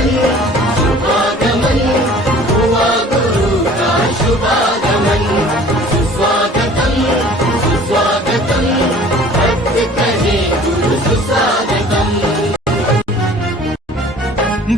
शुभागमन हुआ गुरु का शुभागमन। सुस्वागतम सुस्वागतम भक्त कहे गुरु सुस्वागतम।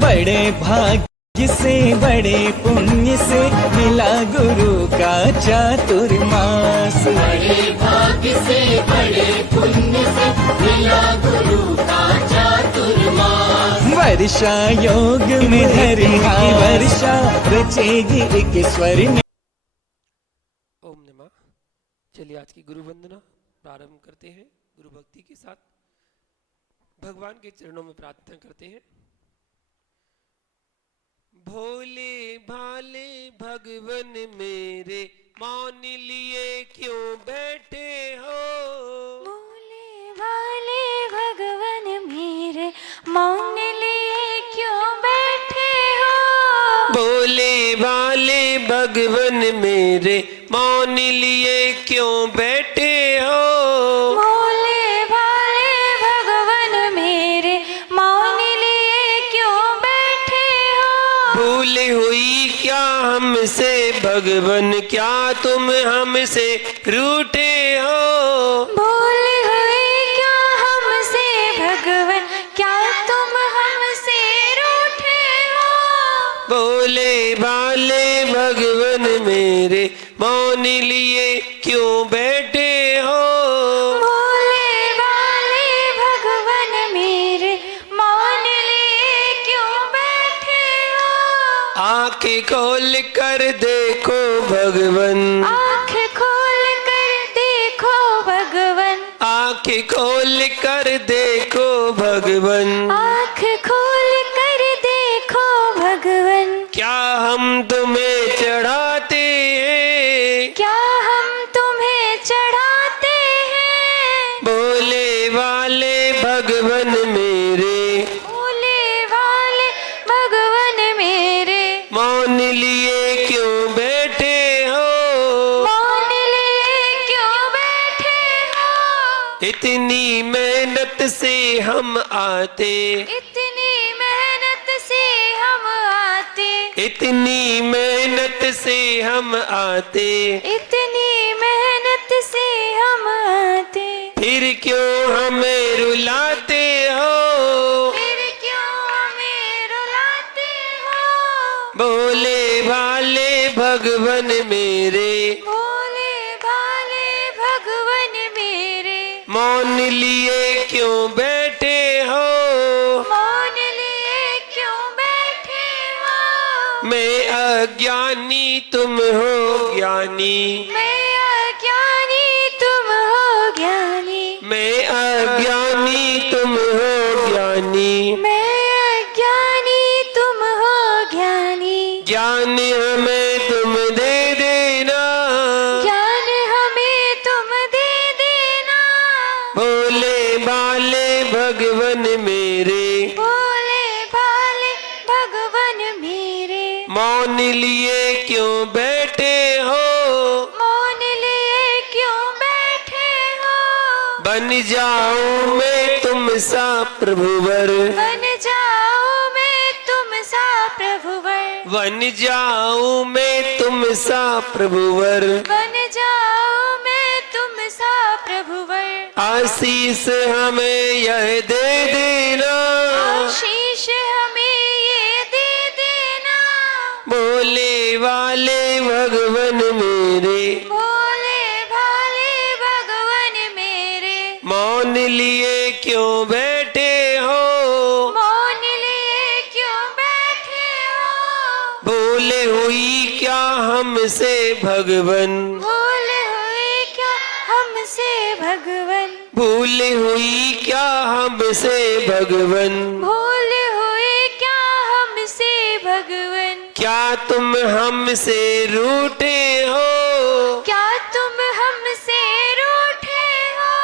बड़े भाग्य से बड़े पुण्य से मिला गुरु का चातुर्मास। बड़े भाग्य से बड़े पुण्य से मिला गुरु का चातुर्मास। वर्षा योग में धर्म की वर्षा रचेगी एक स्वर में। ओम नमः। चलिए आज की गुरु वंदना प्रारंभ करते हैं। गुरु भक्ति के साथ भगवान के चरणों में प्रार्थना करते हैं। भोले भाले भगवन मेरे मौन लिए क्यों बैठे हो। भोले भाले भगवन मेरे मौन लिए क्यों बैठे हो। भोले भाले भगवन मेरे मौन लिए क्यों बैठे हो। भोले भाले भगवन मेरे मौन लिए क्यों बैठे हो। भूल हुई क्या हमसे भगवन, क्या तुम हमसे रूठे हो। भूल हुई क्या हमसे भगवन, क्या तुम हमसे रूठे हो। भोले भाले भगवन मेरे मौन लिए क्यों बैठे हो। भोले भाले भगवन मेरे मौन लिए क्यों बैठे हो। आंखें खोल कर देखो भगवन, आँख खोल कर देखो भगवन, आंखें खोल कर देखो भगवन। आँख खोल कर देखो भगवन। क्या हम तुम्हें चढ़ाते हैं, क्या हम तुम्हें चढ़ाते हैं। भोले वाले भगवन मेरे भोले वाले भगवन मेरे मौन लिए क्यों बैठे हो। मौन लिए क्यों बैठे हो। इतनी मेहनत से हम आते, इतनी मेहनत से हम आते, इतनी मेहनत से हम आते, इतनी मेहनत से हम आते। फिर क्यों हमें रुलाते हो। फिर क्यों हमें रुलाते हो। भोले भाले भगवन मेरे भोले भाले भगवन मेरे मौन लिए क्यों बैठे हो। मौन लिए क्यों बैठे हो। मैं अज्ञानी तुम हो ज्ञानी, मैं अज्ञानी तुम हो ज्ञानी, मैं अज्ञानी तुम हो ज्ञानी। मैं अज्ञानी तुम हो ज्ञानी। ज्ञान हमें तुम दे देना, ज्ञान हमें तुम दे देना। भोले भाले भगवन मेरे भोले भाले भगवन मेरे मौन लिए क्यों बैठे हो। मौन लिए क्यों बैठे हो। बन जाऊं मैं तुम सा प्रभुवर, बन जाओ मैं तुम सा प्रभुवर, बन जाऊं मैं तुम सा प्रभुवर। बन जाओ मैं तुम सा प्रभुवर। आशीष हमें यह दे देना, आशीष हमें ये दे देना। भोले वाले भगवन मेरे भोले भाले भगवन मेरे मौन लिए क्यों बैठे हो। मौन लिए क्यों बैठे हो। भूल हुई क्या हमसे भगवन, भूल हुई क्या हमसे भगवन, भूल हुई क्या हमसे भगवन। भूल हुई क्या हमसे भगवन। क्या तुम हमसे रूठे हो। क्या तुम हमसे रूठे हो।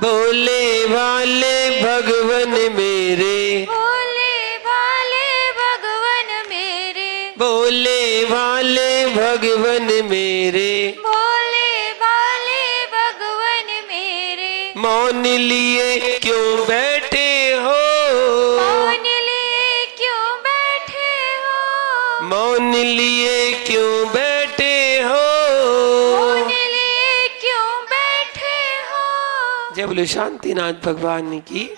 भोले वाले भगवन मेरे भोले भाले भगवन मेरे भोले वाले भगवन मेरे भोले भाले भगवन मेरे मौन लिए क्यों बैठे हो। मौन लिए क्यों बैठे लिए क्यों बैठे हो, मोन लिए क्यों बैठे हो। जय बोले शांतिनाथ भगवान की।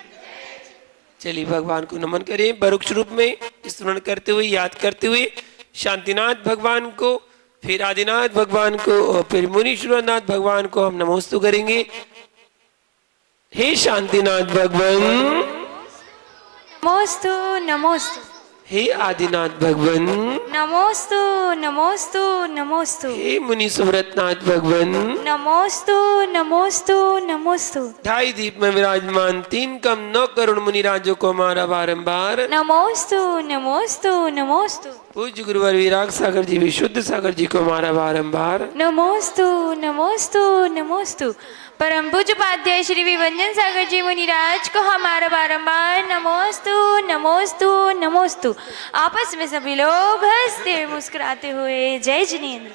चलिए भगवान को नमन करें, परोक्ष रूप में स्मरण करते हुए, याद करते हुए शांतिनाथ भगवान को, फिर आदिनाथ भगवान को और फिर मुनीश्वरनाथ भगवान को हम नमोस्तु करेंगे। हे शांतिनाथ भगवान, नमोस्तु नमोस्तु, हे आदिनाथ भगवान, नमोस्तु नमोस्तु नमोस्तु, हे मुनि सुव्रतनाथ भगवान, नमोस्तु नमोस्तु नमोस्तु, ढाई दीप में विराजमान 3 कम 9 करोड़ मुनिराजों को हमारा बारंबार नमोस्तु नमोस्तु नमोस्तु, पूज्य गुरुवर विराग सागर जी, विशुद्ध सागर जी को हमारा बारंबार नमोस्तु नमोस्तु नमोस्तु, परम पूज्य उपाध्याय श्री विभंजन सागर जी मुनिराज को हमारा बारंबार नमोस्तु नमोस्तु नमोस्तु। आपस में सभी लोग हंसते हुए मुस्कुराते हुए जय जिनेन्द्र।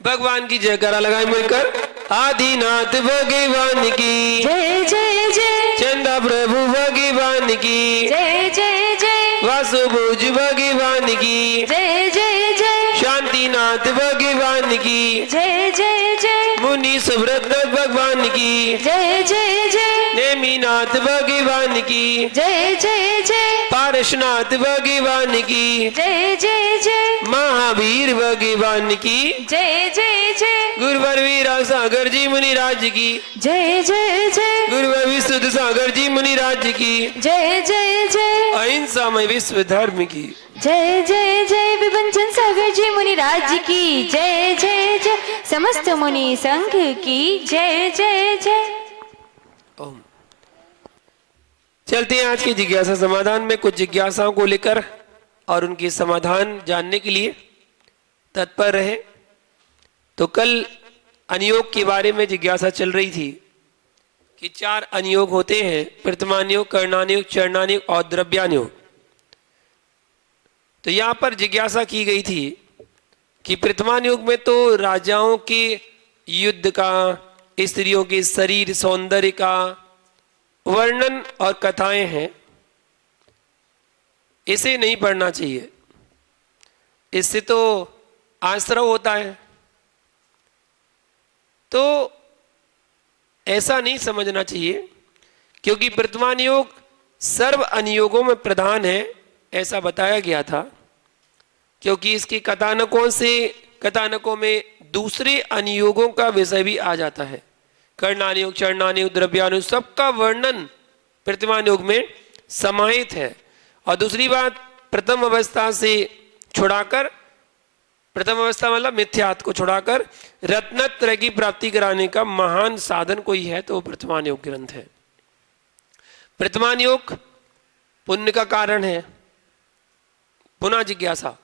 भगवान की जयकारा लगाए मिलकर। आदिनाथ भगवान की जय जय जय, चंदा प्रभु भगवान की जय जय जय, वासुभुज भगवान की जय जय जय, शांतिनाथ भगवान की जय जय जय, मुनि सुव्रतनाथ भगवान की जय जय जय, नेमिनाथ भगवान की जय जय जय, पारशनाथ भगवान की जय जय जय, महावीर भगवान की जय जय जय, गुरुवर वीरा सागर जी मुनिराज की जय जय जय, गुरुवर विशुद्ध सागर जी मुनिराज की जय जय जय, अहिंसा में विश्व धर्म की जय जय जय, विभंजन सागर जी मुनिराज की जय जय जय, समस्त मुनि संघ की जय जय जय। ओम। चलते हैं आज के जिज्ञासा समाधान में। कुछ जिज्ञासाओं को लेकर और उनके समाधान जानने के लिए तत्पर रहे। तो कल अनियोग के बारे में जिज्ञासा चल रही थी कि 4 अनियोग होते हैं, प्रथमानियोग, कर्णानियोग, चरणानियोग और द्रव्यानियोग। तो यहां पर जिज्ञासा की गई थी कि प्रथमानियोग में तो राजाओं के युद्ध का, स्त्रियों के शरीर सौंदर्य का वर्णन और कथाएं हैं, इसे नहीं पढ़ना चाहिए, इससे तो आश्रव होता है। तो ऐसा नहीं समझना चाहिए, क्योंकि प्रथमानियोग सर्व अनियोगों में प्रधान है, ऐसा बताया गया था। क्योंकि इसके कथानकों में दूसरे अनियोगों का विषय भी आ जाता है। कर्णानियोग, चरणानियोग, द्रव्यानियोग, सबका वर्णन प्रथमानियोग में समाहित है। और दूसरी बात, प्रथम अवस्था से छुड़ाकर, प्रथम अवस्था मतलब मिथ्यात्व को छुड़ाकर रत्नत्रय की प्राप्ति कराने का महान साधन कोई है तो वो प्रथमानियोग ग्रंथ है। प्रथमानियोग पुण्य का कारण है। पुनः जिज्ञासा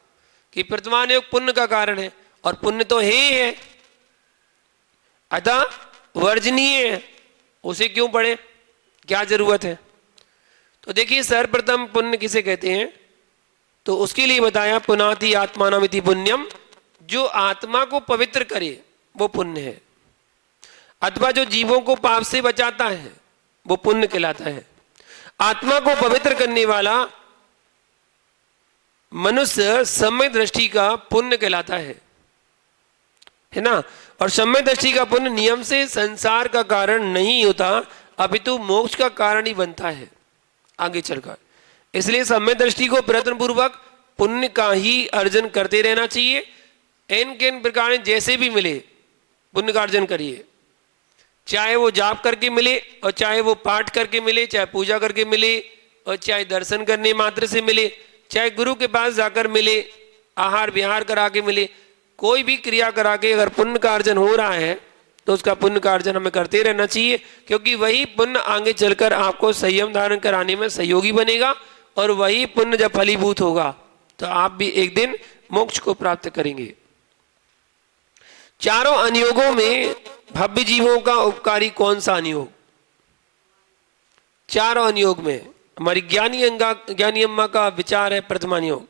कि प्रथमानियोग पुण्य का कारण है, और पुण्य तो है ही है, अतः वर्जनीय है, उसे क्यों पढ़े, क्या जरूरत है। तो देखिए, सर्वप्रथम पुण्य किसे कहते हैं, तो उसके लिए बताया पुनाति आत्मानमिति पुण्यम, जो आत्मा को पवित्र करे वो पुण्य है, अथवा जो जीवों को पाप से बचाता है वो पुण्य कहलाता है। आत्मा को पवित्र करने वाला मनुष्य सम्यक दृष्टि का पुण्य कहलाता है ना। और सम्यक दृष्टि का पुण्य नियम से संसार का कारण नहीं होता, अपितु मोक्ष का कारण ही बनता है आगे चलकर। इसलिए सम्यक दृष्टि को प्रयत्न पूर्वक पुण्य का ही अर्जन करते रहना चाहिए। इन के प्रकार जैसे भी मिले पुण्य का अर्जन करिए, चाहे वो जाप करके मिले और चाहे वो पाठ करके मिले, चाहे पूजा करके मिले और चाहे दर्शन करने मात्र से मिले, चाहे गुरु के पास जाकर मिले, आहार विहार करा के मिले, कोई भी क्रिया करा के अगर पुण्य का अर्जन हो रहा है तो उसका पुण्य का अर्जन हमें करते रहना चाहिए। क्योंकि वही पुण्य आगे चलकर आपको संयम धारण कराने में सहयोगी बनेगा, और वही पुण्य जब फलीभूत होगा तो आप भी एक दिन मोक्ष को प्राप्त करेंगे। चारों अनियोगों में भव्य जीवों का उपकारी कौन सा अनियोग? चारों अनियोग में हमारी ज्ञानी अम्मा का विचार है प्रथमानियोग।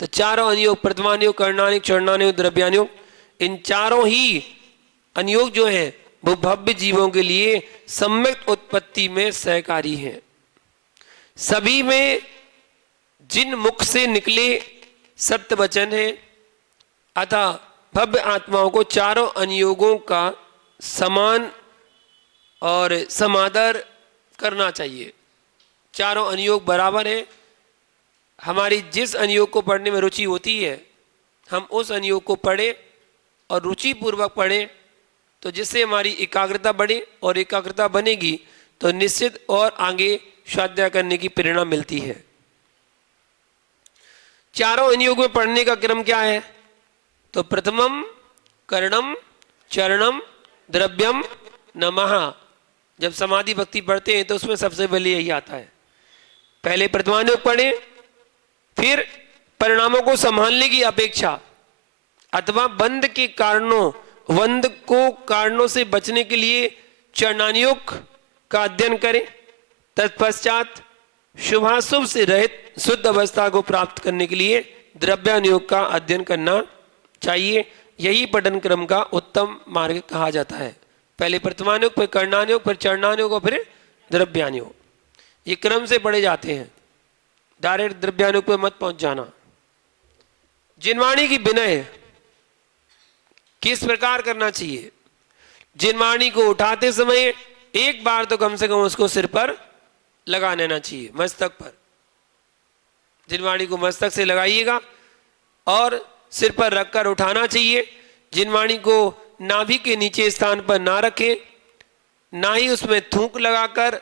तो चारों अनियोग, प्रथमानियोग, कर्णानियोग, चरणानियोग, द्रव्यानियोग, इन चारों ही अनियोग जो है वो भव्य जीवों के लिए सम्यक उत्पत्ति में सहकारी हैं। सभी में जिन मुख से निकले सत्य वचन है, अतः भव्य आत्माओं को चारों अनुयोगों का समान और समादर करना चाहिए। चारों अनुयोग बराबर हैं। हमारी जिस अनुयोग को पढ़ने में रुचि होती है हम उस अनुयोग को पढ़ें और रुचि पूर्वक पढ़ें, तो जिससे हमारी एकाग्रता बढ़े और एकाग्रता बनेगी तो निश्चित और आगे स्वाध्याय करने की प्रेरणा मिलती है। चारों अनुयोग में पढ़ने का क्रम क्या है? तो प्रथमम कर्णम चरणम द्रव्यम नमः। जब समाधि भक्ति पढ़ते हैं तो उसमें सबसे पहले यही आता है। पहले प्रथमानुयोग पढ़ें, फिर परिणामों को संभालने की अपेक्षा अथवा बंध के कारणों वंद को कारणों से बचने के लिए चरणानुयोग का अध्ययन करें। तत्पश्चात शुभाशुभ से रहित शुद्ध अवस्था को प्राप्त करने के लिए द्रव्यानुयोग का अध्ययन करना चाहिए। यही पठन क्रम का उत्तम मार्ग कहा जाता है। पहले प्रथमानुयोग, फिर कर्णानुयोग, फिर चरणानुयोग और फिर द्रव्यानुयोग। ये क्रम से पढ़े जाते हैं। डायरेक्ट द्रव्यानुयोग पे मत पहुंच जाना। जिनवाणी की विनय किस प्रकार करना चाहिए? जिनवाणी को उठाते समय एक बार तो कम से कम उसको सिर पर लगा लेना चाहिए, मस्तक पर। जिनवाणी को मस्तक से लगाइएगा और सिर पर रखकर उठाना चाहिए। जिनवाणी को नाभि के नीचे स्थान पर ना रखें, ना ही उसमें थूक लगाकर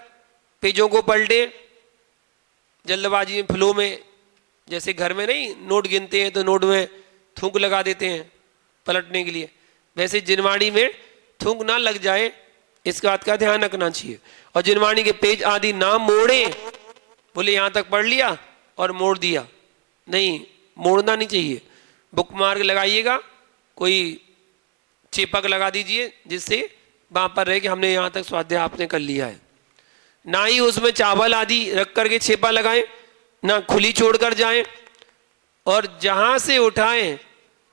पेजों को पलटे। जल्दबाजी में, फ्लो में, जैसे घर में नहीं नोट गिनते हैं तो नोट में थूक लगा देते हैं पलटने के लिए, वैसे जिनवाणी में थूक ना लग जाए, इस बात का ध्यान रखना चाहिए। और जिनवाणी के पेज आदि ना मोड़े। बोले यहां तक पढ़ लिया और मोड़ दिया, नहीं, मोड़ना नहीं चाहिए। बुक मार्क लगाइएगा, कोई चेपक लगा दीजिए जिससे वहां पर रहे कि हमने यहां तक स्वाध्याय आपने कर लिया है। ना ही उसमें चावल आदि रख करके छेपा लगाएं, ना खुली छोड़कर जाएं। और जहां से उठाएं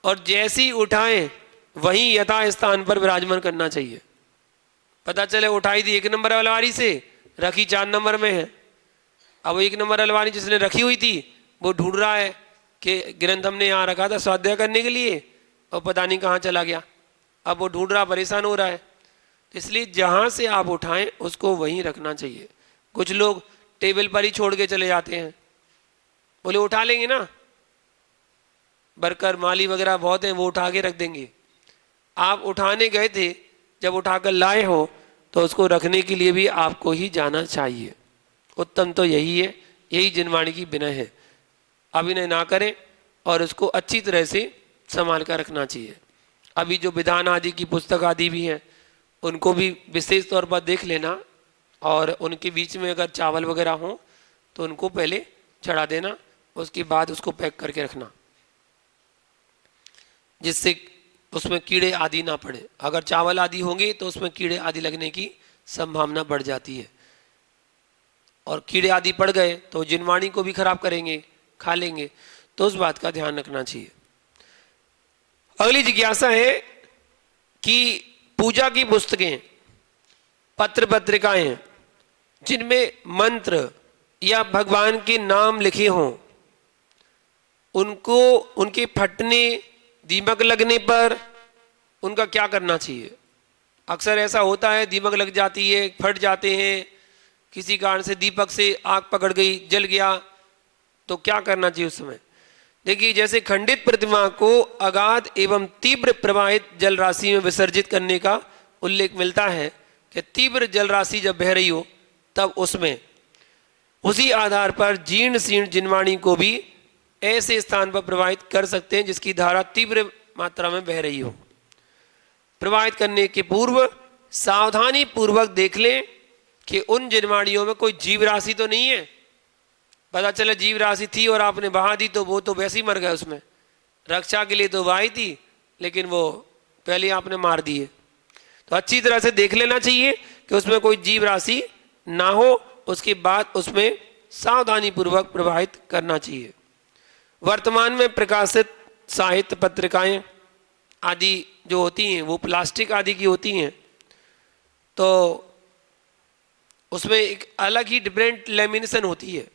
और जैसी उठाएं वहीं यथा स्थान पर विराजमान करना चाहिए। पता चले उठाई थी 1 नंबर अलमारी से, रखी 4 नंबर में है। अब 1 नंबर अलमारी जिसने रखी हुई थी वो ढूंढ रहा है कि ग्रंथ हमने यहाँ रखा था स्वाध्याय करने के लिए और पता नहीं कहाँ चला गया। अब वो ढूंढ रहा, परेशान हो रहा है। इसलिए जहां से आप उठाएं उसको वहीं रखना चाहिए। कुछ लोग टेबल पर ही छोड़ के चले जाते हैं, बोले उठा लेंगे ना, वर्कर माली वगैरह बहुत हैं, वो उठा के रख देंगे। आप उठाने गए थे, जब उठाकर लाए हो तो उसको रखने के लिए भी आपको ही जाना चाहिए। उत्तम तो यही है, यही जिनवाणी की विनय है। अभिनय ना करें और उसको अच्छी तरह से संभाल कर रखना चाहिए। अभी जो विधान आदि की पुस्तक आदि भी हैं उनको भी विशेष तौर पर देख लेना, और उनके बीच में अगर चावल वगैरह हो तो उनको पहले चढ़ा देना, उसके बाद उसको पैक करके रखना, जिससे उसमें कीड़े आदि ना पड़े। अगर चावल आदि होंगे तो उसमें कीड़े आदि लगने की संभावना बढ़ जाती है, और कीड़े आदि पड़ गए तो जिनवाणी को भी खराब करेंगे, खा लेंगे। तो उस बात का ध्यान रखना चाहिए। अगली जिज्ञासा है कि पूजा की पुस्तकें, पत्र पत्रिकाएं जिनमें मंत्र या भगवान के नाम लिखे हों, उनको उनके फटने, दीमक लगने पर उनका क्या करना चाहिए? अक्सर ऐसा होता है, दीमक लग जाती है, फट जाते हैं, किसी कारण से दीपक से आग पकड़ गई, जल गया, तो क्या करना चाहिए उस समय? देखिए, जैसे खंडित प्रतिमा को अगाध एवं तीव्र प्रवाहित जल राशि में विसर्जित करने का उल्लेख मिलता है कि तीव्र जल राशि जब बह रही हो तब उसमें उसी आधार पर जीर्ण शीर्ण जिनवाणी को भी ऐसे स्थान पर प्रवाहित कर सकते हैं जिसकी धारा तीव्र मात्रा में बह रही हो। प्रवाहित करने के पूर्व सावधानी पूर्वक देख लें कि उन जिनवाणियों में कोई जीव राशि तो नहीं है। पता चला जीव राशि थी और आपने बहा दी तो वो तो वैसे ही मर गए। उसमें रक्षा के लिए तो बहाई थी, लेकिन वो पहले आपने मार दिए। तो अच्छी तरह से देख लेना चाहिए कि उसमें कोई जीव राशि ना हो, उसके बाद उसमें सावधानी पूर्वक प्रवाहित करना चाहिए। वर्तमान में प्रकाशित साहित्य पत्रिकाएं आदि जो होती हैं वो प्लास्टिक आदि की होती हैं, तो उसमें एक अलग ही डिफरेंट लेमिनेशन होती है,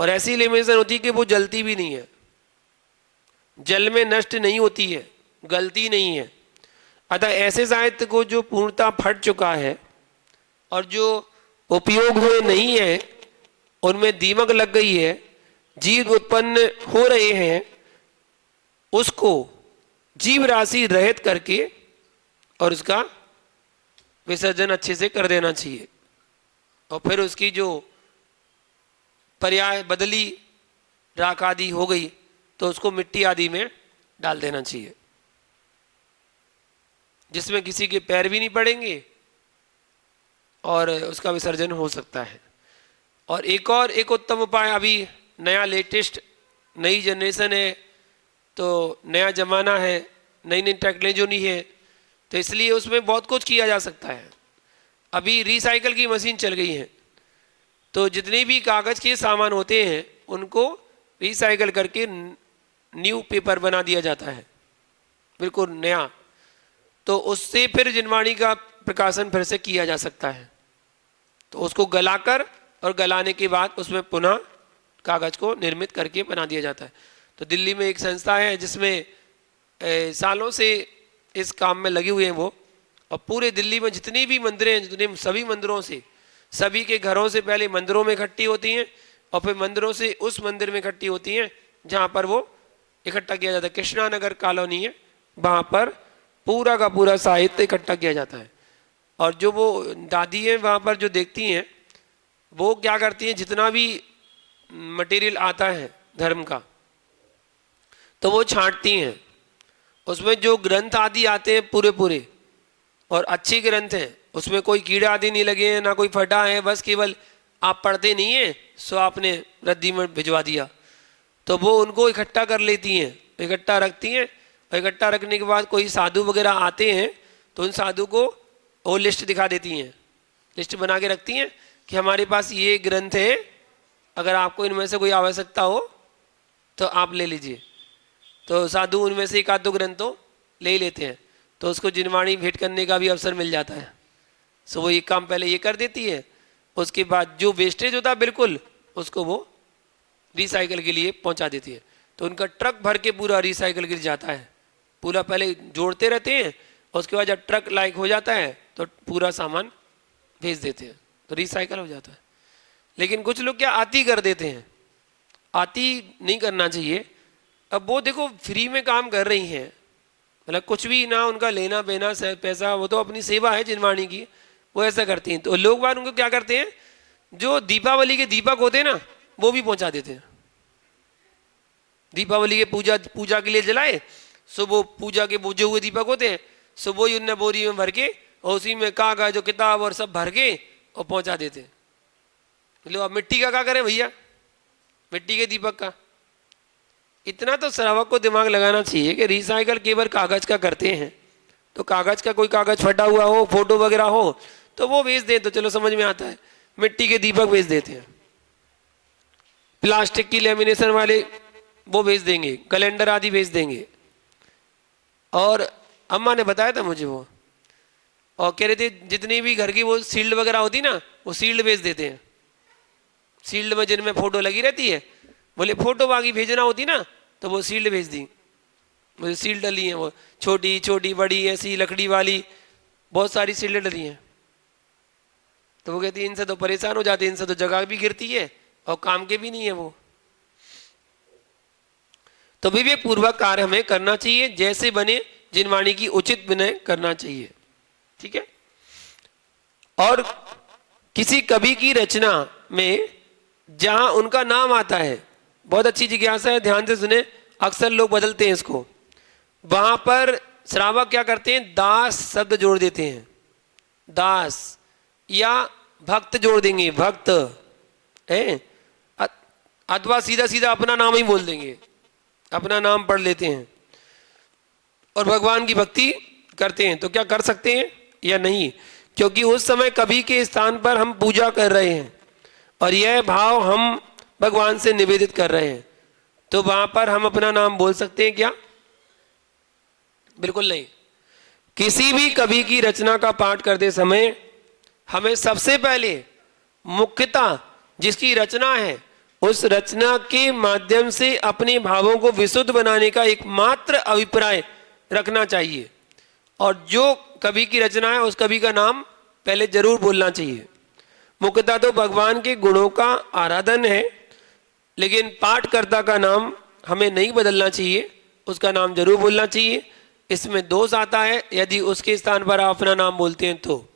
और ऐसी लेमिनेशन होती है कि वो जलती भी नहीं है, जल में नष्ट नहीं होती है, गलती नहीं है। अतः ऐसे साहित्य को जो पूर्णतः फट चुका है और जो उपयोग हुए नहीं है, उनमें दीमक लग गई है, जीव उत्पन्न हो रहे हैं, उसको जीव राशि रहित करके और उसका विसर्जन अच्छे से कर देना चाहिए। और फिर उसकी जो पर्याय बदली राख आदि हो गई तो उसको मिट्टी आदि में डाल देना चाहिए, जिसमें किसी के पैर भी नहीं पड़ेंगे और उसका विसर्जन हो सकता है। और एक उत्तम उपाय, अभी नया लेटेस्ट नई जनरेशन है, तो नया ज़माना है, नई नई टेक्नोलॉजी है, तो इसलिए उसमें बहुत कुछ किया जा सकता है। अभी रिसाइकल की मशीन चल गई है, तो जितने भी कागज़ के सामान होते हैं उनको रिसाइकल करके न्यू पेपर बना दिया जाता है, बिल्कुल नया। तो उससे फिर जिनवाणी का प्रकाशन फिर से किया जा सकता है। तो उसको गलाकर और गलाने के बाद उसमें पुनः कागज़ को निर्मित करके बना दिया जाता है। तो दिल्ली में एक संस्था है जिसमें सालों से इस काम में लगे हुए हैं वो, और पूरे दिल्ली में जितनी भी मंदिरें हैं, जितने सभी मंदिरों से, सभी के घरों से पहले मंदिरों में इकट्ठी होती हैं और फिर मंदिरों से उस मंदिर में इकट्ठी होती हैं जहाँ पर वो इकट्ठा किया जाता है। कृष्णा नगर कॉलोनी है, वहाँ पर पूरा का पूरा साहित्य इकट्ठा किया जाता है। और जो वो दादी हैं वहाँ पर जो देखती हैं, वो क्या करती हैं, जितना भी मटेरियल आता है धर्म का तो वो छांटती हैं। उसमें जो ग्रंथ आदि आते हैं पूरे पूरे और अच्छे ग्रंथ हैं, उसमें कोई कीड़ा आदि नहीं लगे हैं, ना कोई फटा है, बस केवल आप पढ़ते नहीं हैं सो आपने रद्दी में भिजवा दिया, तो वो उनको इकट्ठा कर लेती हैं, इकट्ठा रखती हैं। और इकट्ठा रखने के बाद कोई साधु वगैरह आते हैं तो उन साधु को वो लिस्ट दिखा देती हैं, लिस्ट बना के रखती हैं कि हमारे पास ये ग्रंथ है, अगर आपको इनमें से कोई आवश्यकता हो तो आप ले लीजिए। तो साधु उनमें से एक आध दो ग्रंथों ले ही लेते हैं, तो उसको जिनवाणी भेंट करने का भी अवसर मिल जाता है। सो वो एक काम पहले ये कर देती है, उसके बाद जो वेस्टेज होता है बिल्कुल उसको वो रिसाइकल के लिए पहुंचा देती है। तो उनका ट्रक भर के पूरा रिसाइकल के लिए जाता है, पूरा पहले जोड़ते रहते हैं, उसके बाद जब ट्रक लायक हो जाता है तो पूरा सामान भेज देते हैं, तो रिसाइकल हो जाता है। लेकिन कुछ लोग क्या आती कर देते हैं, आती नहीं करना चाहिए। अब वो देखो फ्री में काम कर रही हैं, मतलब कुछ भी ना उनका लेना देना पैसा, वो तो अपनी सेवा है जिनवाणी की, वो ऐसा करती हैं। तो लोग बात उनको क्या करते हैं, जो दीपावली के दीपक होते हैं ना वो भी पहुंचा देते हैं। दीपावली के पूजा के लिए जलाए, सो वो पूजा के बुझे हुए दीपक होते हैं, सो वो उन्हें बोरी में भर के और उसी में कागज जो किताब और सब भर के और पहुंचा देते हैं। लो अब मिट्टी का क्या करें भैया, मिट्टी के दीपक का। इतना तो श्रावक को दिमाग लगाना चाहिए कि रिसाइकल केवल कागज का करते हैं, तो कागज का कोई कागज फटा हुआ हो, फोटो वगैरह हो तो वो बेच दें तो चलो समझ में आता है, मिट्टी के दीपक बेच देते हैं। प्लास्टिक की लेमिनेशन वाले वो बेच देंगे, कैलेंडर आदि बेच देंगे। और अम्मा ने बताया था मुझे वो, और कह रहे थे जितनी भी घर की वो सील्ड वगैरह होती ना, वो सील्ड बेच देते हैं। सील्ड में जिनमें फोटो लगी रहती है, बोले फोटो बाकी भेजना होती ना तो वो सील्ड भेज दी, मुझे सील्ड डली है, वो छोटी छोटी बड़ी ऐसी लकड़ी वाली बहुत सारी सील्ड डली हैं। तो वो कहती है इनसे तो परेशान हो जाते हैं, इनसे तो जगह भी गिरती है और काम के भी नहीं है वो। तो विवेक पूर्वक कार्य हमें करना चाहिए, जैसे बने जिनवाणी की उचित विनय करना चाहिए, ठीक है। और किसी कवि की रचना में जहां उनका नाम आता है, बहुत अच्छी जिज्ञासा है, ध्यान से सुने, अक्सर लोग बदलते हैं इसको, वहां पर श्रावक क्या करते हैं, दास शब्द जोड़ देते हैं, दास, या भक्त जोड़ देंगे, भक्त है, अथवा सीधा सीधा अपना नाम ही बोल देंगे, अपना नाम पढ़ लेते हैं और भगवान की भक्ति करते हैं। तो क्या कर सकते हैं या नहीं, क्योंकि उस समय कवि के स्थान पर हम पूजा कर रहे हैं और यह भाव हम भगवान से निवेदित कर रहे हैं, तो वहां पर हम अपना नाम बोल सकते हैं क्या? बिल्कुल नहीं। किसी भी कवि की रचना का पाठ करते समय हमें सबसे पहले मुख्यतः जिसकी रचना है उस रचना के माध्यम से अपने भावों को विशुद्ध बनाने का एकमात्र अभिप्राय रखना चाहिए। और जो कवि की रचना है उस कवि का नाम पहले जरूर बोलना चाहिए। मुख्यतः तो भगवान के गुणों का आराधन है, लेकिन पाठकर्ता का नाम हमें नहीं बदलना चाहिए, उसका नाम जरूर बोलना चाहिए। इसमें दोष आता है यदि उसके स्थान पर आप अपना नाम बोलते हैं तो।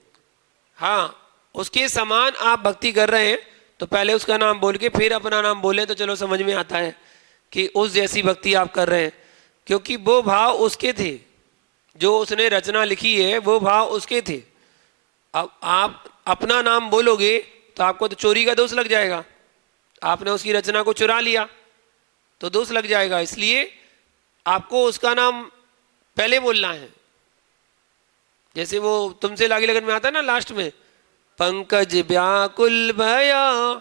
हाँ, उसके समान आप भक्ति कर रहे हैं तो पहले उसका नाम बोल के फिर अपना नाम बोले तो चलो समझ में आता है कि उस जैसी भक्ति आप कर रहे हैं, क्योंकि वो भाव उसके थे, जो उसने रचना लिखी है वो भाव उसके थे। अब आप अपना नाम बोलोगे तो आपको तो चोरी का दोष लग जाएगा, आपने उसकी रचना को चुरा लिया तो दोष लग जाएगा। इसलिए आपको उसका नाम पहले बोलना है। जैसे वो तुमसे लागी लगन में आता है ना लास्ट में, पंकज व्याकुल भयो,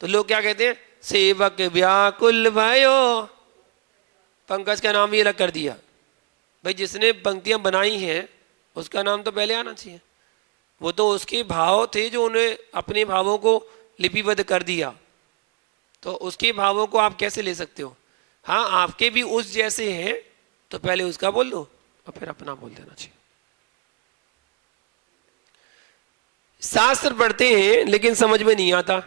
तो लोग क्या कहते हैं, सेवक व्याकुल भयो। पंकज का नाम ही अलग कर दिया। भाई जिसने पंक्तियां बनाई हैं उसका नाम तो पहले आना चाहिए। वो तो उसके भाव थे जो उन्हें अपने भावों को लिपिबद्ध कर दिया, तो उसके भावों को आप कैसे ले सकते हो। हाँ, आपके भी उस जैसे हैं तो पहले उसका बोल दो और फिर अपना बोल देना चाहिए। शास्त्र पढ़ते हैं लेकिन समझ में नहीं आता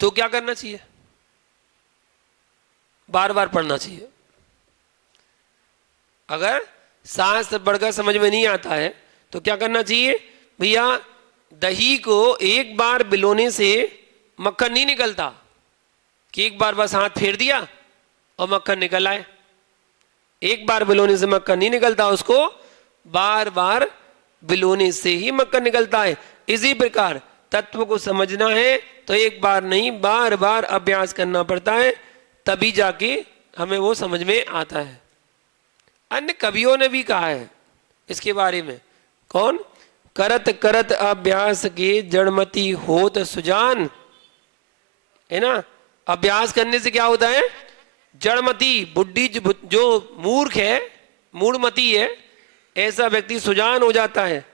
तो क्या करना चाहिए, बार बार पढ़ना चाहिए। अगर शास्त्र पढ़कर समझ में नहीं आता है तो क्या करना चाहिए, भैया दही को एक बार बिलोने से मक्खन नहीं निकलता कि एक बार बस हाथ फेर दिया और मक्खन निकल आए। एक बार बिलोने से मक्खन नहीं निकलता, उसको बार बार बिलोने से ही मक्खन निकलता है। इसी प्रकार तत्व को समझना है तो एक बार नहीं, बार बार अभ्यास करना पड़ता है, तभी जाके हमें वो समझ में आता है। अन्य कवियों ने भी कहा है इसके बारे में। कौन? करत करत अभ्यास के जड़मती होत सुजान, है ना। अभ्यास करने से क्या होता है, जड़मती बुद्धि, जो मूर्ख है, मूढ़मती है, ऐसा व्यक्ति सुजान हो जाता है।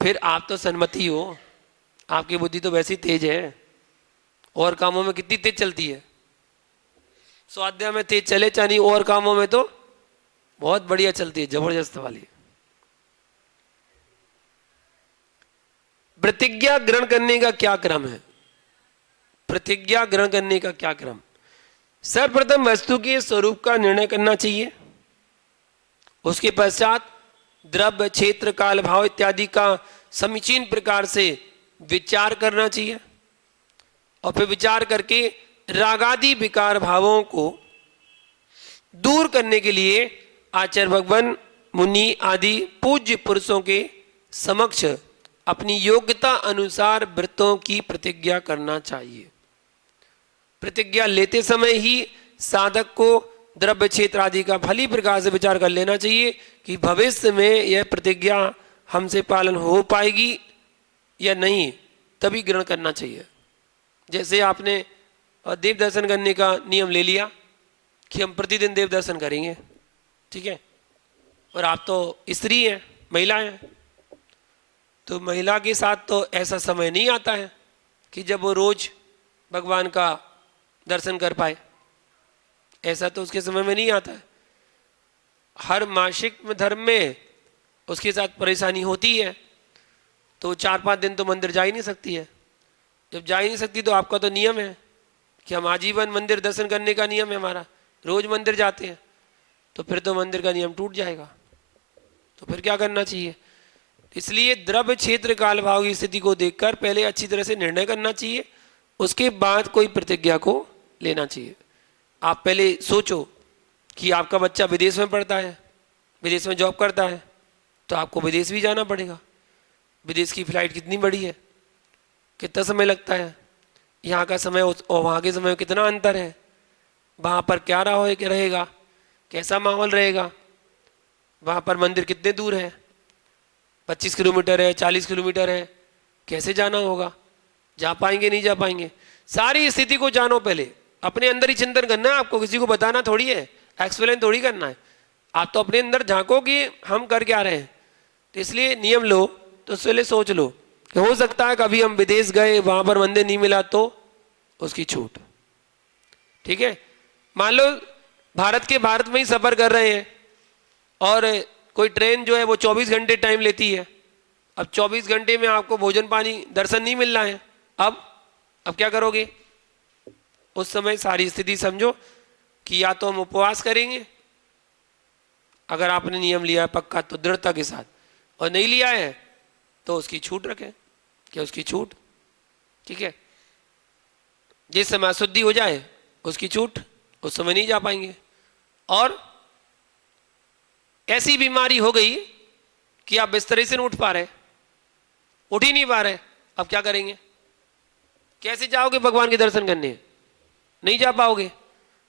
फिर आप तो सन्मति हो, आपकी बुद्धि तो वैसी तेज है, और कामों में कितनी तेज चलती है। स्वाध्याय में तेज चले चाहे, और कामों में तो बहुत बढ़िया चलती है, जबरदस्त वाली। प्रतिज्ञा ग्रहण करने का क्या क्रम है, प्रतिज्ञा ग्रहण करने का क्या क्रम। सर्वप्रथम वस्तु के स्वरूप का निर्णय करना चाहिए, उसके पश्चात द्रव्य, क्षेत्र, काल, भाव इत्यादि का समीचीन प्रकार से विचार करना चाहिए, और फिर विचार करके रागादि विकार भावों को दूर करने के लिए आचार्य भगवान, मुनि आदि पूज्य पुरुषों के समक्ष अपनी योग्यता अनुसार व्रतों की प्रतिज्ञा करना चाहिए। प्रतिज्ञा लेते समय ही साधक को द्रव्य, क्षेत्र आदि का भली प्रकार से विचार कर लेना चाहिए कि भविष्य में यह प्रतिज्ञा हमसे पालन हो पाएगी या नहीं, तभी ग्रहण करना चाहिए। जैसे आपने देव दर्शन करने का नियम ले लिया कि हम प्रतिदिन देव दर्शन करेंगे, ठीक है, और आप तो स्त्री हैं, महिला हैं, तो महिला के साथ तो ऐसा समय नहीं आता है कि जब वो रोज भगवान का दर्शन कर पाए, ऐसा तो उसके समय में नहीं आता है। हर मासिक में धर्म में उसके साथ परेशानी होती है, तो 4-5 दिन तो मंदिर जा ही नहीं सकती है। जब जा ही नहीं सकती तो आपका तो नियम है कि हम आजीवन मंदिर दर्शन करने का नियम है हमारा, रोज मंदिर जाते हैं, तो फिर तो मंदिर का नियम टूट जाएगा। तो फिर क्या करना चाहिए, इसलिए द्रव्य, क्षेत्र, काल, भाव की स्थिति को देखकर पहले अच्छी तरह से निर्णय करना चाहिए, उसके बाद कोई प्रतिज्ञा को लेना चाहिए। आप पहले सोचो कि आपका बच्चा विदेश में पढ़ता है, विदेश में जॉब करता है, तो आपको विदेश भी जाना पड़ेगा। विदेश की फ्लाइट कितनी बड़ी है, कितना समय लगता है, यहाँ का समय और वहाँ के समय में कितना अंतर है, वहाँ पर क्या रहेगा, कैसा माहौल रहेगा, वहाँ पर मंदिर कितने दूर है, 25 किलोमीटर है, 40 किलोमीटर है, कैसे जाना होगा, जा पाएंगे नहीं जा पाएंगे। सारी स्थिति को जानो, पहले अपने अंदर ही चिंतन करना है आपको, किसी को बताना थोड़ी है, एक्सप्लेन थोड़ी करना है। आप तो अपने अंदर झांको कि हम कर क्या रहे हैं। तो इसलिए नियम लो तो पहले सोच लो कि हो सकता है कभी हम विदेश गए, वहाँ पर मंदिर नहीं मिला तो उसकी छूट। ठीक है, मान लो भारत में ही सफर कर रहे हैं और कोई ट्रेन जो है वो 24 घंटे टाइम लेती है। अब 24 घंटे में आपको भोजन पानी दर्शन नहीं मिल रहा है। अब क्या करोगे? उस समय सारी स्थिति समझो कि या तो हम उपवास करेंगे, अगर आपने नियम लिया है पक्का तो दृढ़ता के साथ, और नहीं लिया है तो उसकी छूट रखें। क्या उसकी छूट? ठीक है, जिस समय अशुद्धि हो जाए उसकी छूट, उस समय नहीं जा पाएंगे। और ऐसी बीमारी हो गई कि आप बिस्तरे से नहीं उठ पा रहे, उठ ही नहीं पा रहे, अब क्या करेंगे? कैसे जाओगे भगवान के दर्शन करने? नहीं जा पाओगे।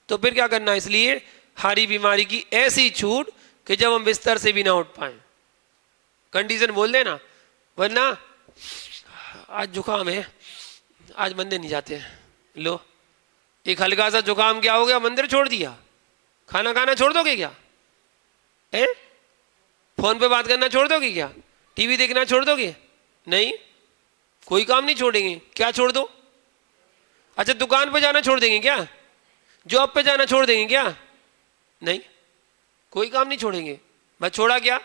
तो फिर क्या करना? इसलिए हारी बीमारी की ऐसी छूट कि जब हम बिस्तर से भी ना उठ पाए, कंडीशन बोल देना, वरना आज जुकाम है, आज मंदिर नहीं जाते हैं। लो, एक हल्का सा जुकाम क्या हो गया, मंदिर छोड़ दिया, खाना खाना छोड़ दोगे क्या? है? फोन पे बात करना छोड़ दोगे क्या? टीवी देखना छोड़ दोगे? नहीं, कोई काम नहीं छोड़ेंगे। क्या छोड़ दो? अच्छा, दुकान पे जाना छोड़ देंगे क्या? जॉब पे जाना छोड़ देंगे क्या? नहीं, कोई काम नहीं छोड़ेंगे। बस छोड़ा क्या?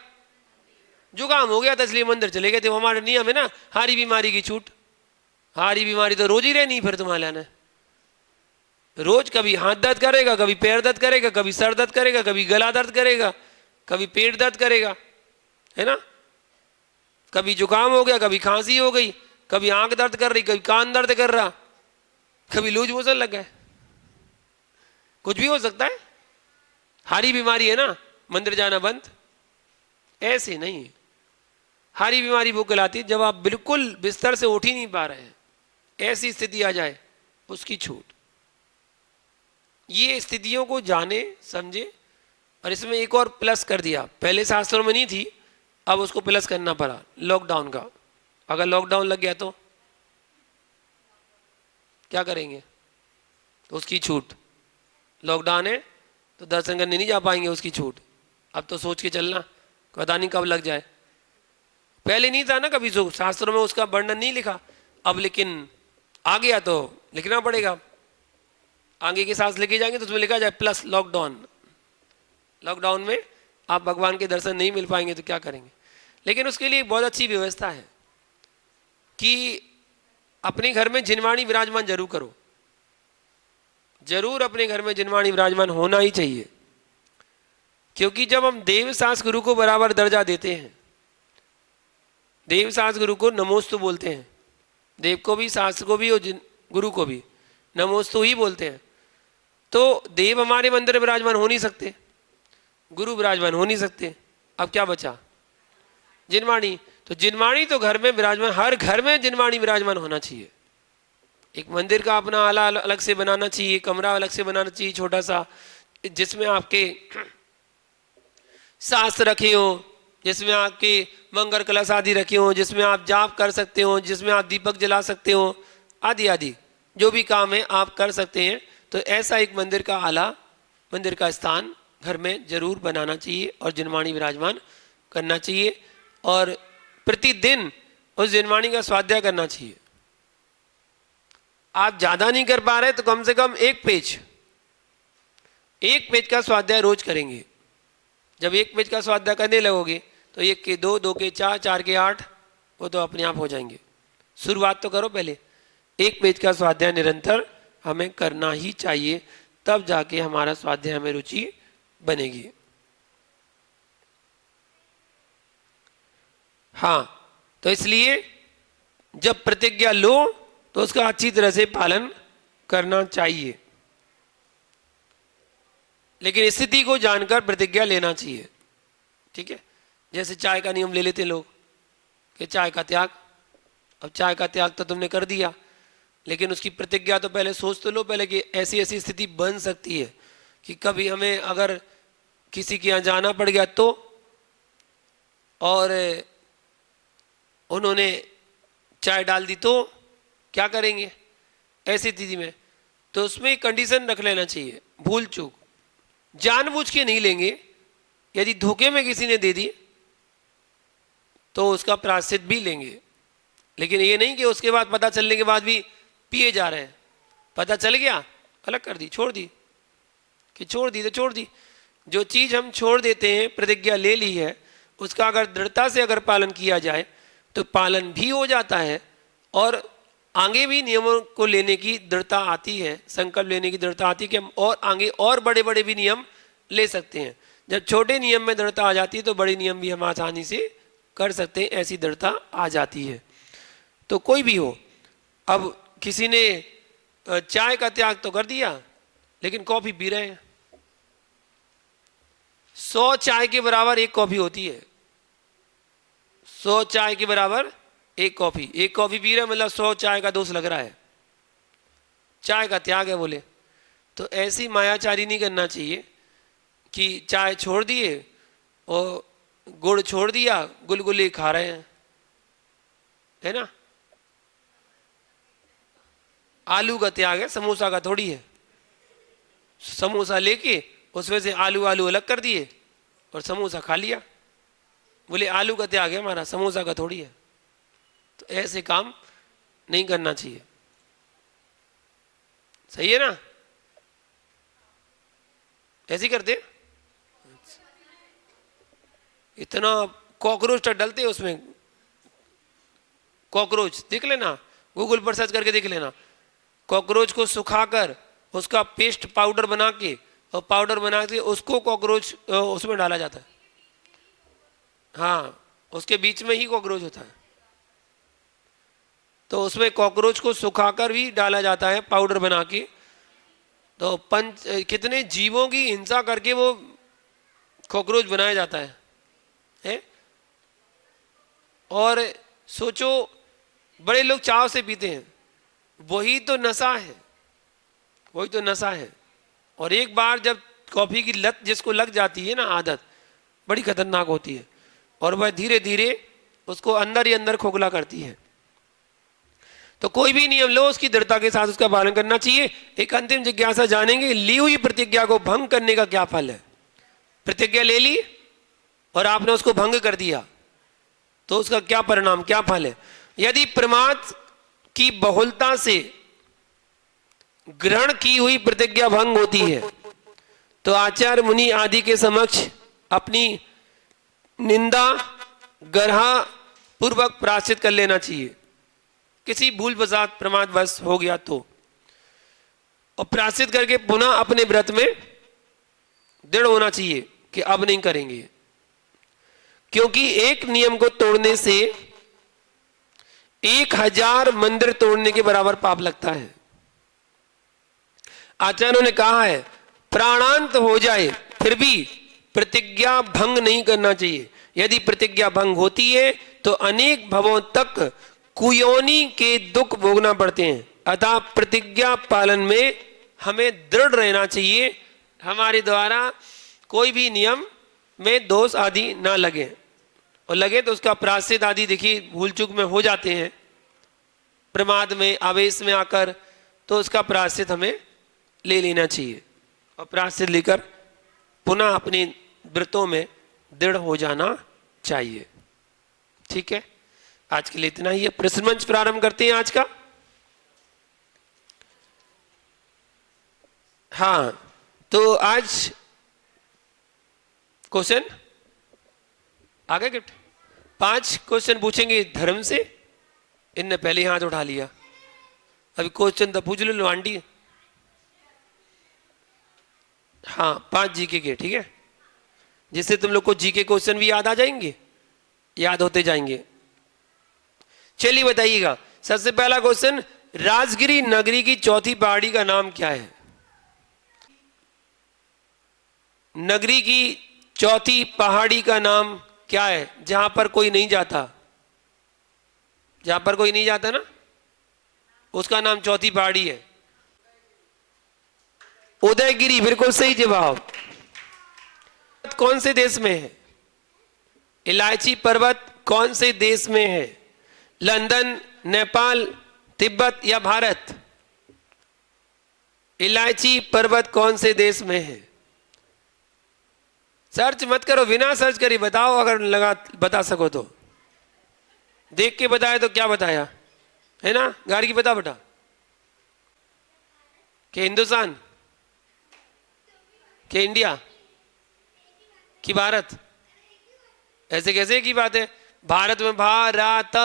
जुकाम हो गया था इसलिए मंदिर चले गए थे। वो हमारा नियम है ना, हारी बीमारी की छूट। हारी बीमारी तो रोज ही रहनी फिर तुम्हारे ने। रोज कभी हाथ दर्द करेगा, कभी पैर दर्द करेगा, कभी सर दर्द करेगा, कभी गला दर्द करेगा, कभी पेट दर्द करेगा, है ना? कभी जुकाम हो गया, कभी खांसी हो गई, कभी आंख दर्द कर रही, कभी कान दर्द कर रहा, कभी लूज मोशन लग गए, कुछ भी हो सकता है। हारी बीमारी है ना, मंदिर जाना बंद? ऐसे नहीं। हारी बीमारी वो कहलाती है जब आप बिल्कुल बिस्तर से उठ ही नहीं पा रहे हैं, ऐसी स्थिति आ जाए, उसकी छूट। ये स्थितियों को जाने समझे, और इसमें एक और प्लस कर दिया, पहले शास्त्रों में नहीं थी, अब उसको प्लस करना पड़ा, लॉकडाउन का। अगर लॉकडाउन लग गया तो क्या करेंगे? तो उसकी छूट। लॉकडाउन है तो दर्शन करने नहीं जा पाएंगे, उसकी छूट। अब तो सोच के चलना, पता नहीं कब लग जाए। पहले नहीं था ना कभी, शास्त्रों में उसका वर्णन नहीं लिखा, अब लेकिन आ गया तो लिखना पड़ेगा। आगे के सांस लेके जाएंगे तो उसमें लिखा जाए प्लस लॉकडाउन। लॉकडाउन में आप भगवान के दर्शन नहीं मिल पाएंगे तो क्या करेंगे? लेकिन उसके लिए बहुत अच्छी व्यवस्था है कि अपने घर में जिनवाणी विराजमान जरूर करो। जरूर अपने घर में जिनवाणी विराजमान होना ही चाहिए, क्योंकि जब हम देव सास गुरु को बराबर दर्जा देते हैं, देव सास गुरु को नमोस्तु बोलते हैं, देव को भी, सास को भी और गुरु को भी नमोस्तु ही बोलते हैं। तो देव हमारे मंदिर में विराजमान हो नहीं सकते, गुरु विराजमान हो नहीं सकते, अब क्या बचा? जिनवाणी। तो जिनवाणी तो घर में विराजमान, हर घर में जिनवाणी विराजमान होना चाहिए। एक मंदिर का अपना आला अलग से बनाना चाहिए, कमरा अलग से बनाना चाहिए छोटा सा, जिसमें आपके शास्त्र रखे हो, जिसमें आपके मंगल कलश आदि रखे हो, जिसमें आप जाप कर सकते हो, जिसमें आप दीपक जला सकते हो, आदि आदि जो भी काम है आप कर सकते हैं। तो ऐसा एक मंदिर का आला, मंदिर का स्थान घर में जरूर बनाना चाहिए और जिनवाणी विराजमान करना चाहिए, और प्रतिदिन उस जिनवाणी का स्वाध्याय करना चाहिए। आप ज्यादा नहीं कर पा रहे तो कम से कम एक पेज का स्वाध्याय रोज करेंगे। जब एक पेज का स्वाध्याय करने लगोगे तो 1 के 2, 2 के 4, 4 के 8, वो तो अपने आप हो जाएंगे। शुरुआत तो करो पहले। एक पेज का स्वाध्याय निरंतर हमें करना ही चाहिए, तब जाके हमारा स्वाध्याय में रुचि बनेगी। हाँ, तो इसलिए जब प्रतिज्ञा लो तो उसका अच्छी तरह से पालन करना चाहिए, लेकिन स्थिति को जानकर प्रतिज्ञा लेना चाहिए। ठीक है, जैसे चाय का नियम ले लेते लोग कि चाय का त्याग। अब चाय का त्याग तो तुमने कर दिया, लेकिन उसकी प्रतिज्ञा तो पहले सोच तो लो पहले कि ऐसी ऐसी स्थिति बन सकती है कि कभी हमें अगर किसी के यहाँ जाना पड़ गया तो, और उन्होंने चाय डाल दी तो क्या करेंगे ऐसी स्थिति में? तो उसमें कंडीशन रख लेना चाहिए, भूल चूक जानबूझ के नहीं लेंगे। यदि धोखे में किसी ने दे दी तो उसका प्रायश्चित भी लेंगे, लेकिन ये नहीं कि उसके बाद पता चलने के बाद भी पिए जा रहे हैं। पता चल गया, अलग कर दी, छोड़ दी, कि छोड़ दी तो छोड़ दी। जो चीज हम छोड़ देते हैं, प्रतिज्ञा ले ली है, उसका अगर दृढ़ता से अगर पालन किया जाए तो पालन भी हो जाता है और आगे भी नियमों को लेने की दृढ़ता आती है, संकल्प लेने की दृढ़ता आती है कि हम और आगे और बड़े बड़े भी नियम ले सकते हैं। जब छोटे नियम में दृढ़ता आ जाती है तो बड़े नियम भी हम आसानी से कर सकते हैं, ऐसी दृढ़ता आ जाती है। तो कोई भी हो, अब किसी ने चाय का त्याग तो कर दिया लेकिन कॉफी पी रहे हैं, 100 चाय के बराबर एक कॉफी होती है, 100 चाय के बराबर एक कॉफी, एक कॉफी पी रहे हैं मतलब 100 चाय का दोष लग रहा है, चाय का त्याग है बोले। तो ऐसी मायाचारी नहीं करना चाहिए कि चाय छोड़ दिए और गुड़ छोड़ दिया, गुलगुले खा रहे हैं, है ना। आलू का त्याग है, समोसा का थोड़ी है। समोसा लेके उसमें से आलू आलू अलग कर दिए और समोसा खा लिया, बोले आलू का त्याग है हमारा, समोसा का थोड़ी है। तो ऐसे काम नहीं करना चाहिए, सही है ना, ऐसे ही करते। इतना कॉकरोच डलते उसमें, कॉकरोच देख लेना, गूगल पर सर्च करके देख लेना। कॉकरोच को सुखाकर उसका पेस्ट पाउडर बना के और पाउडर बना के उसको कॉकरोच उसमें डाला जाता है। हाँ, उसके बीच में ही कॉकरोच होता है, तो उसमें कॉकरोच को सुखाकर भी डाला जाता है पाउडर बना के। तो कितने जीवों की हिंसा करके वो कॉकरोच बनाया जाता है? और सोचो, बड़े लोग चाव से पीते हैं, वही तो नशा है, वही तो नशा है। और एक बार जब कॉफी की लत जिसको लग जाती है ना, आदत बड़ी खतरनाक होती है और वह धीरे धीरे उसको अंदर ही अंदर खोखला करती है। तो कोई भी नियम लो, उसकी दृढ़ता के साथ उसका पालन करना चाहिए। एक अंतिम जिज्ञासा जानेंगे, ली हुई प्रतिज्ञा को भंग करने का क्या फल है। प्रतिज्ञा ले ली और आपने उसको भंग कर दिया तो उसका क्या परिणाम, क्या फल है। यदि प्रमाद की बहुलता से ग्रहण की हुई प्रतिज्ञा भंग होती है तो आचार्य मुनि आदि के समक्ष अपनी निंदा गर्हा पूर्वक प्रायश्चित कर लेना चाहिए। किसी भूल वशात प्रमादवश हो गया तो, और प्रायश्चित करके पुनः अपने व्रत में दृढ़ होना चाहिए कि अब नहीं करेंगे, क्योंकि एक नियम को तोड़ने से 1000 मंदिर तोड़ने के बराबर पाप लगता है। आचार्यों ने कहा है, प्राणांत हो जाए फिर भी प्रतिज्ञा भंग नहीं करना चाहिए। यदि प्रतिज्ञा भंग होती है तो अनेक भवों तक कुयोनी के दुख भोगना पड़ते हैं। अतः प्रतिज्ञा पालन में हमें दृढ़ रहना चाहिए, हमारे द्वारा कोई भी नियम में दोष आदि ना लगे, और लगे तो उसका प्रायश्चित आदि देखिए भूल चूक में हो जाते हैं, प्रमाद में आवेश में आकर, तो उसका प्रायश्चित हमें ले लेना चाहिए और प्रायश्चित लेकर पुनः अपने व्रतों में दृढ़ हो जाना चाहिए। ठीक है, आज के लिए इतना ही है। प्रश्न मंच प्रारंभ करते हैं आज का। हाँ, तो आज क्वेश्चन आगे गिफ्ट 5 क्वेश्चन पूछेंगे धर्म से। इनने पहले हाथ उठा लिया, अभी क्वेश्चन तो पूछ लो आंटी। हाँ, 5 जीके के, ठीक है, जिससे तुम लोग को जीके क्वेश्चन भी याद आ जाएंगे, याद होते जाएंगे। चलिए बताइएगा, सबसे पहला क्वेश्चन, राजगिरी नगरी की चौथी पहाड़ी का नाम क्या है? नगरी की चौथी पहाड़ी का नाम क्या है जहां पर कोई नहीं जाता? जहां पर कोई नहीं जाता ना, उसका नाम चौथी पहाड़ी है। उदयगिरी, बिल्कुल सही जवाब। कौन से देश में है? इलायची पर्वत कौन से देश में है? लंदन, नेपाल, तिब्बत या भारत? इलायची पर्वत कौन से देश में है? सर्च मत करो, बिना सर्च करी बताओ, अगर लगा बता सको तो। देख के बताया तो क्या बताया, है ना? गाड़ी की बता बेटा। कि हिंदुस्तान, कि इंडिया, कि भारत? ऐसे कैसे की बात है? भारत में भारत,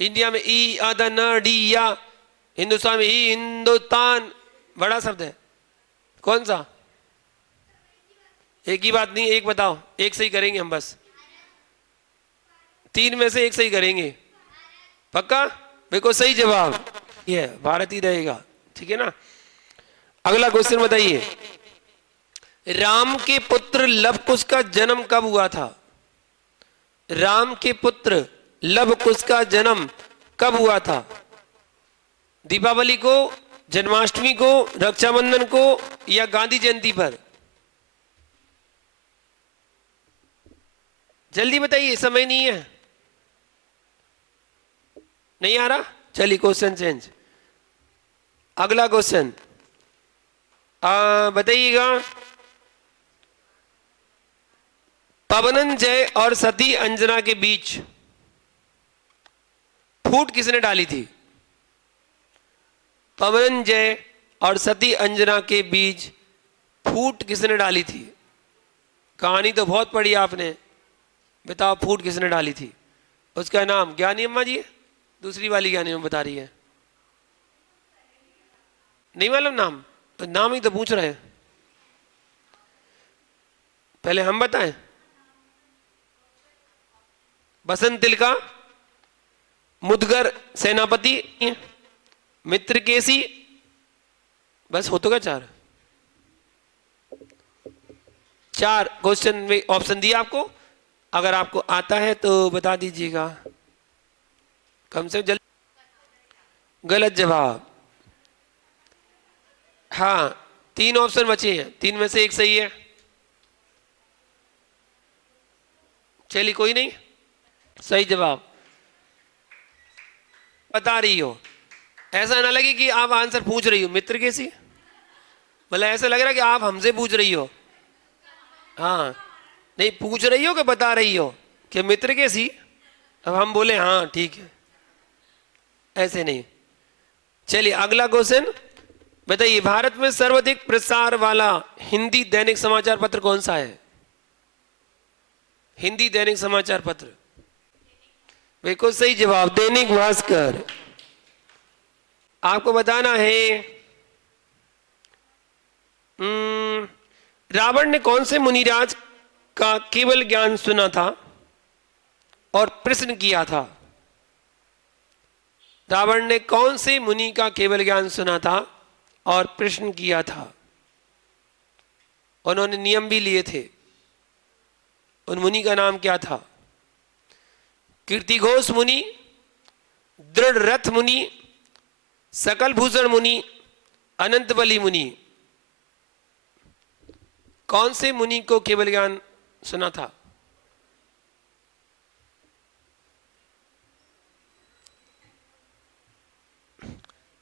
इंडिया में ई अद न डी या, हिंदुस्तान में ही हिंदुस्तान, बड़ा शब्द है। कौन सा? एक ही बात नहीं, एक बताओ, एक सही करेंगे हम बस, 3 में से एक सही करेंगे, पक्का? बिल्कुल सही जवाब ये भारत ही रहेगा, ठीक है ना। अगला क्वेश्चन बताइए, राम के पुत्र लव कुश का जन्म कब हुआ था? राम के पुत्र लव कुश का जन्म कब हुआ था? दीपावली को, जन्माष्टमी को, रक्षाबंधन को, या गांधी जयंती पर? जल्दी बताइए, समय नहीं है। नहीं आ रहा? चलिए क्वेश्चन चेंज। अगला क्वेश्चन बताइएगा, पवनंजय और सती अंजना के बीच फूट किसने डाली थी? पवनंजय और सती अंजना के बीच फूट किसने डाली थी? कहानी तो बहुत पढ़ी आपने, बताओ फूट किसने डाली थी? उसका नाम ज्ञानी अम्मा जी है, दूसरी वाली ज्ञानी अम्मा बता रही है, नहीं मालूम नाम? तो नाम ही तो पूछ रहे हैं, पहले हम बताएं। बसंत तिलका, मुदगर सेनापति, मित्रकेशी, बस हो तो क्या? 4 क्वेश्चन में ऑप्शन दिया आपको, अगर आपको आता है तो बता दीजिएगा, कम से जल्दी। गलत जवाब। हाँ, 3 ऑप्शन बचे हैं, 3 में से एक सही है। चलिए कोई नहीं, सही जवाब बता रही हो, ऐसा ना लगे कि आप आंसर पूछ रही हो। मित्र कैसी, मतलब ऐसा लग रहा है कि आप हमसे पूछ रही हो। हाँ, नहीं पूछ रही हो कि बता रही हो कि मित्र कैसी, अब हम बोले हाँ ठीक है, ऐसे नहीं। चलिए अगला क्वेश्चन बताइए, भारत में सर्वाधिक प्रसार वाला हिंदी दैनिक समाचार पत्र कौन सा है? हिंदी दैनिक समाचार पत्र, बिल्कुल सही जवाब, दैनिक भास्कर। आपको बताना है, रावण ने कौन से मुनिराज का केवल ज्ञान सुना था और प्रश्न किया था? रावण ने कौन से मुनि का केवल ज्ञान सुना था और प्रश्न किया था? उन्होंने नियम भी लिए थे, उन मुनि का नाम क्या था? कीर्तिघोष मुनि, दृढ़ रथ मुनि, सकल भूषण मुनि, अनंतबली मुनि। कौन से मुनि को केवल ज्ञान सुना था?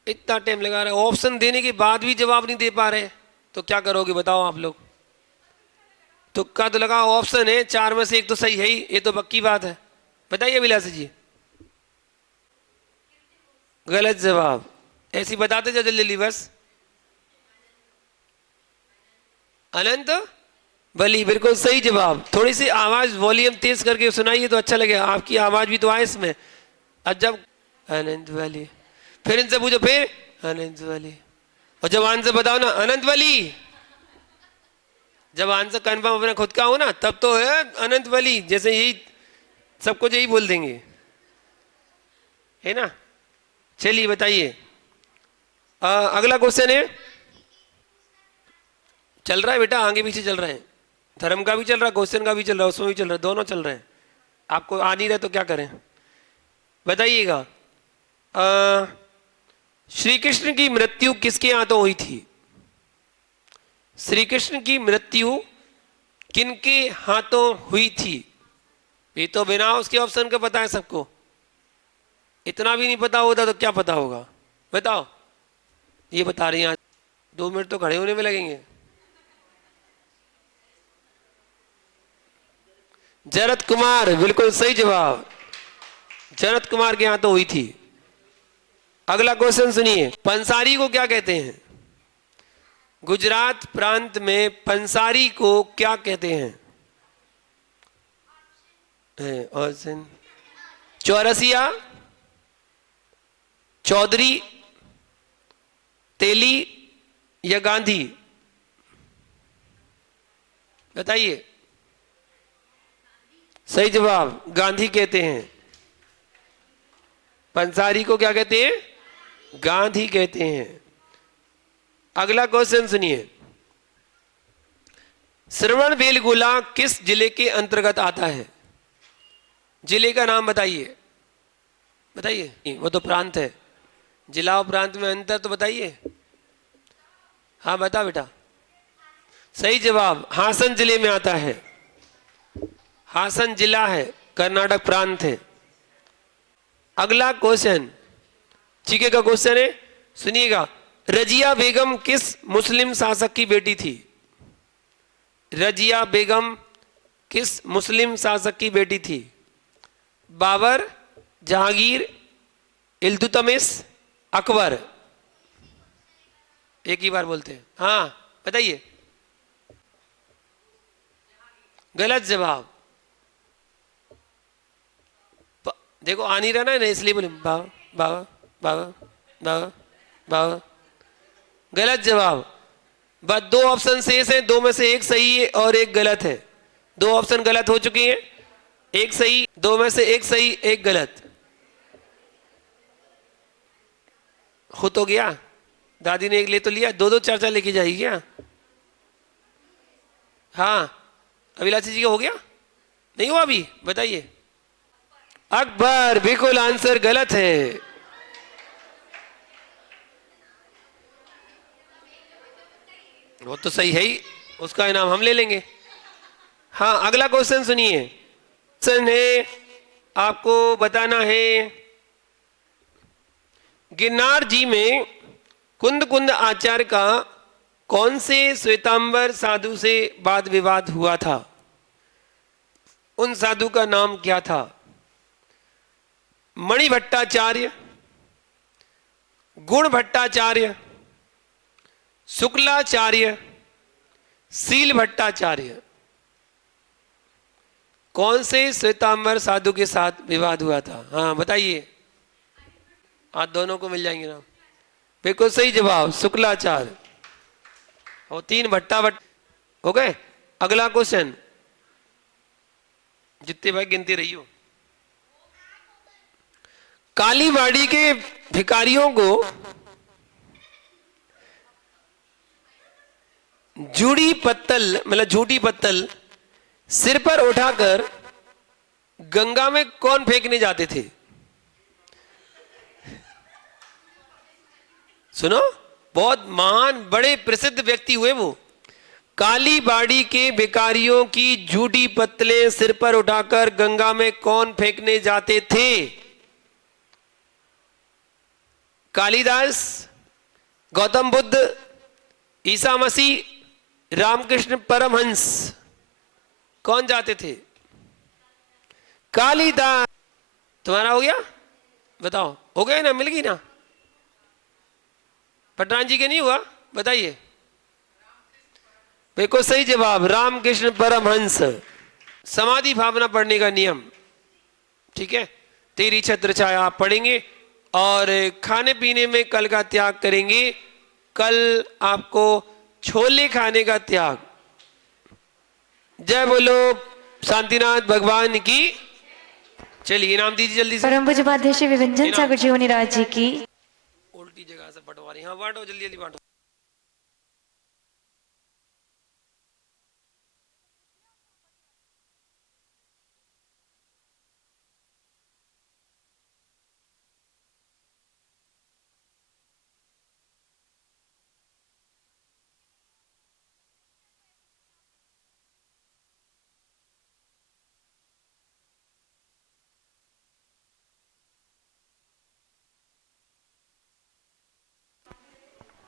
इतना टाइम लगा रहे, ऑप्शन देने के बाद भी जवाब नहीं दे पा रहे, तो क्या करोगे बताओ आप लोग? तुक्का तो लगा, ऑप्शन है 4 में से एक तो सही है ही, ये तो पक्की बात है। बताइए अभिलाषी जी। गलत जवाब, ऐसी बताते जाओ जल्दी जल्दी बस। अनंत बली, बिल्कुल सही जवाब। थोड़ी सी आवाज वॉल्यूम तेज करके सुनाइए तो अच्छा लगेगा, आपकी आवाज भी तो आए इसमें। अब जब अनंत बली, फिर इनसे पूछो, फिर अनंत बली, और जब आंसर बताओ ना अनंत बली, जब आंसर कन्फर्म अपना खुद का हो ना, तब तो है अनंत बली, जैसे यही सबको यही बोल देंगे, है ना। चलिए बताइए, अगला क्वेश्चन है, चल रहा है बेटा, आगे पीछे चल रहे हैं, धर्म का भी चल रहा है, क्वेश्चन का भी चल रहा है, उसमें भी चल रहा है, दोनों चल रहे हैं। आपको आ नहीं रहा तो क्या करें बताइएगा। श्री कृष्ण की मृत्यु किसके हाथों हुई थी? श्री कृष्ण की मृत्यु किनके हाथों हुई थी? ये तो बिना उसके ऑप्शन का पता है सबको, इतना भी नहीं पता होता तो क्या पता होगा बताओ। ये बता रही हैं, 2 मिनट तो खड़े होने में लगेंगे। जरत कुमार, बिल्कुल सही जवाब, जरत कुमार के हाथों हुई थी। अगला क्वेश्चन सुनिए, पंसारी को क्या कहते हैं? गुजरात प्रांत में पंसारी को क्या कहते हैं? ऑप्शन चौरसिया, चौधरी, तेली या गांधी? बताइए। सही जवाब, गांधी कहते हैं। पंसारी को क्या कहते हैं? गांधी कहते हैं। अगला क्वेश्चन सुनिए। श्रवण बेलगोला किस जिले के अंतर्गत आता है? जिले का नाम बताइए। बताइए, वो तो प्रांत है। जिला और प्रांत में अंतर तो बताइए। हाँ बता बेटा। सही जवाब, हासन जिले में आता है। हासन जिला है, कर्नाटक प्रांत है। अगला क्वेश्चन जीके का क्वेश्चन है, सुनिएगा। रजिया बेगम किस मुस्लिम शासक की बेटी थी? रजिया बेगम किस मुस्लिम शासक की बेटी थी? बाबर, जहांगीर, इल्तुतमिश, अकबर? एक ही बार बोलते हैं। हाँ बताइए। गलत जवाब। देखो आ नहीं रहा ना, इसलिए बोले बाबा बाबा बाबा बाबा बाबा। गलत जवाब। बस दो ऑप्शन शेष हैं, दो में से एक सही है और एक गलत है। दो ऑप्शन गलत हो चुकी हैं, एक सही, दो में से एक सही एक गलत। हो तो गया, दादी ने एक ले तो लिया, दो दो चार चार लेके जाएगी क्या? हाँ अभिलाषी जी का हो गया? नहीं हुआ अभी? बताइए। अकबर, बिल्कुल आंसर गलत है। वो तो सही है ही, उसका इनाम हम ले लेंगे। हाँ अगला क्वेश्चन सुनिए। क्वेश्चन है, आपको बताना है गिरनार जी में कुंद कुंद आचार्य का कौन से श्वेतांबर साधु से वाद विवाद हुआ था? उन साधु का नाम क्या था? मणि भट्टाचार्य, गुण भट्टाचार्य, शुक्लाचार्य, सील भट्टाचार्य? कौन से श्वेतांबर साधु के साथ विवाद हुआ था? हाँ बताइए। आज दोनों को मिल जाएंगे नाम। बिल्कुल सही जवाब, शुक्लाचार्य। और तीन भट्टा भट्ट हो गए। अगला क्वेश्चन, जितने भाई गिनती रही हो। कालीबाड़ी के भिखारियों को जूड़ी पत्तल मतलब झूठी पत्तल सिर पर उठाकर गंगा में कौन फेंकने जाते थे? सुनो, बहुत महान बड़े प्रसिद्ध व्यक्ति हुए वो। कालीबाड़ी के भिखारियों की झूठी पत्तलें सिर पर उठाकर गंगा में कौन फेंकने जाते थे? कालिदास, गौतम बुद्ध, ईसा मसीह, रामकृष्ण परमहंस? कौन जाते थे? कालिदास। तुम्हारा हो गया? बताओ। हो गया ना? मिल गई ना? पटरान जी के नहीं हुआ? बताइए। बिल्कुल सही जवाब, रामकृष्ण परमहंस। समाधि भावना पढ़ने का नियम, ठीक है। तेरी छत्र छाया आप पढ़ेंगे और खाने पीने में कल का त्याग करेंगे। कल आपको छोले खाने का त्याग। जय बोलो शांतिनाथ भगवान की। चलिए इनाम दीजिए जल्दी से। परम पूज्य उपाध्याय श्री विभंजन सागर जी मुनिराज जी की। उल्टी जगह से बंटवा रही। हाँ बांटो जल्दी जल्दी बांटो।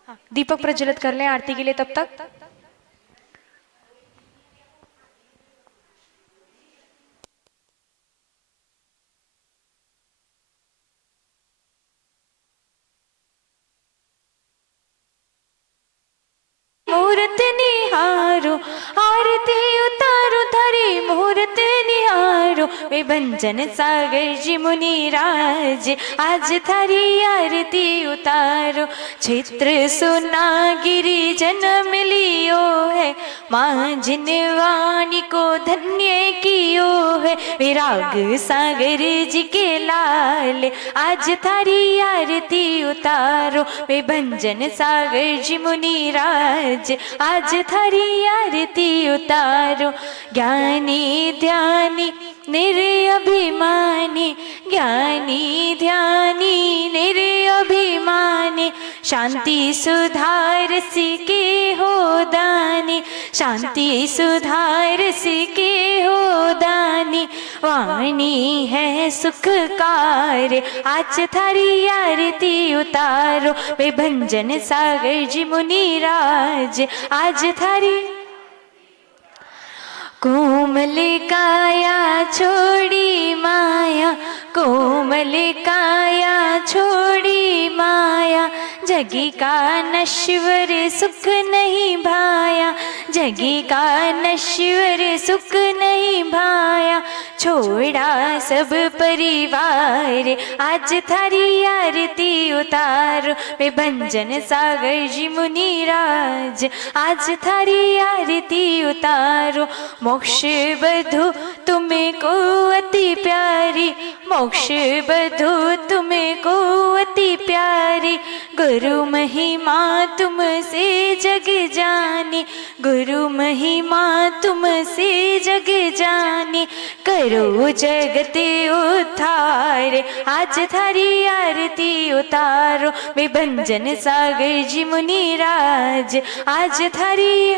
हाँ, दीपक प्रज्वलित कर लें आरती के लिए तब तक। मुहूर्त निहारो, आरती उतारो थारी मुहूर्त निहारो। वे भंजन सागर जी मुनिराज आज थारी आरती उतारो। क्षेत्र सुना गिरिजन मिलियो है, माँ जिन वाणी को धन्य कियो है। विराग सागर जी के लाल आज थारी आरती उतारो। वे भंजन सागर जी मुनिराज आज थारी आरती उतारो। ज्ञानी ध्यानी निर्अभिमानी, ज्ञानी ध्यानी निर्अभिमानी, शांति सुधार सिके हो दानी, शांति सुधार सिके हो दानी। वाणी है सुखकार आज थारी आरती उतारो। वे भंजन सागर जी मुनिराज आज थारी। कोमल काया छोड़ी माया, कोमल काया छोड़ी माया, जगी का नश्वर सुख नहीं भाया, जगी का नश्वर सुख नहीं भाया। छोड़ा सब परिवार आज थारी आरती उतारो। वे भंजन सागर जी मुनिराज आज थारी आरती उतारो। मोक्ष बधु तुम्हें को अति प्यारी, मोक्ष बधु तुम्हें को अति प्यारी। गुरु महिमा तुमसे जग जानी, गुरु महिमा तुमसे जग जानी। करो जगत उद्धार आज थारी आरती उतारो। वे भंजन सागर जी मुनिराज आज थारी।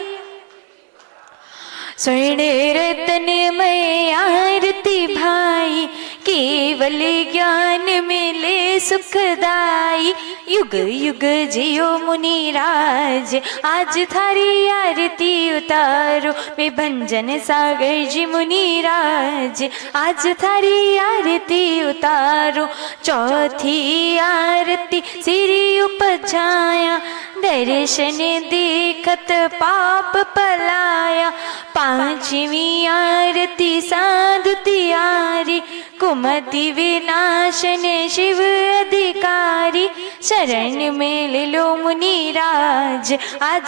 स्वर्ण रतन में आरती भाई, केवल ज्ञान मिले सुखदाई। युग युग जियो मुनिराज आज थारी आरती उतारो। वे भंजन सागर जी मुनिराज आज थारी आरती उतारो। चौथी आरती सिरी उपजाया, दर्शन देखत पाप पलाया। पांचवी आरती साधु तियारी, कुमति विनाशन शिव अधिकारी। शरण में ले लो मुनिराज आज